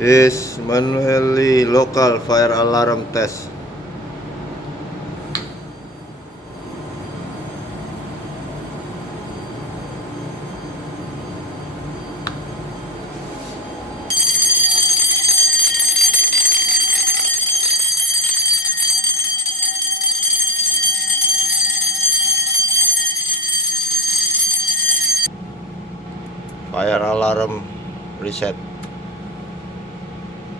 is manually local fire alarm test. Fire alarm reset.